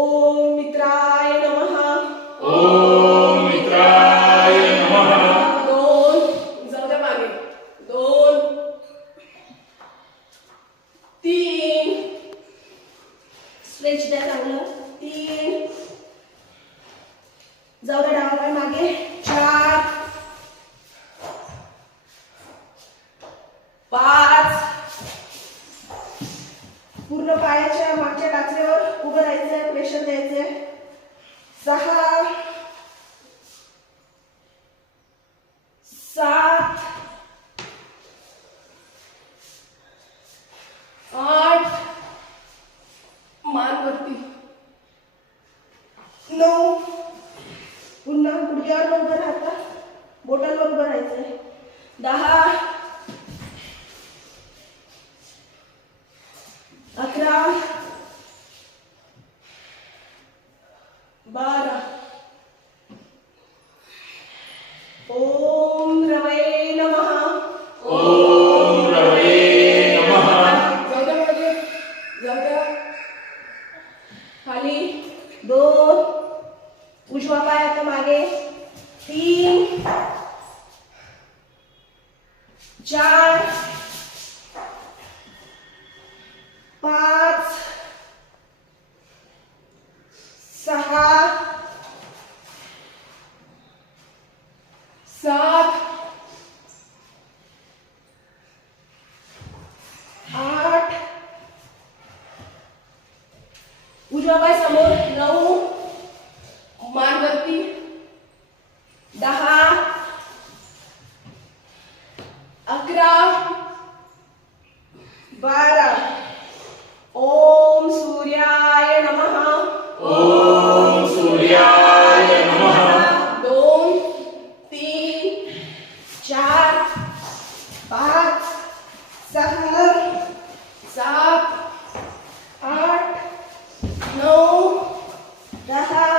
ओम मित्राय नमः। ओम मित्राय नमः। दोन जाऊ द्या मागे, दोन, तीन, स्ट्रेच द्या चांगलं, तीन, जाऊ द्या डावा पाय मागे, चार, पाच, पूर्ण पायाच्या मागच्या टाचणीवर उभं राहायचंय, प्रेशर द्यायचंय, सहा, सात, आठ, मान वरती, नऊ, पुन्हा गुडघ्यावर उभं राहता, बोटांवर उभं राहायचंय, दहा, 11, 12. ओम रवये नमः। ओम रवये नमः। जाऊ द्या मागे, जाऊ द्या खाली, दोन, उजवा पाय आता मागे, तीन, चार, पाच, सहा, सात, आठ, उजवा पाय समोर, नऊ, मान वरती, 10, 11, 12. ओम सूर्याय नमः। ओम सूर्याय नमः। दोन, तीन, चार, पाच, सहा, सात, आठ, नऊ, 10,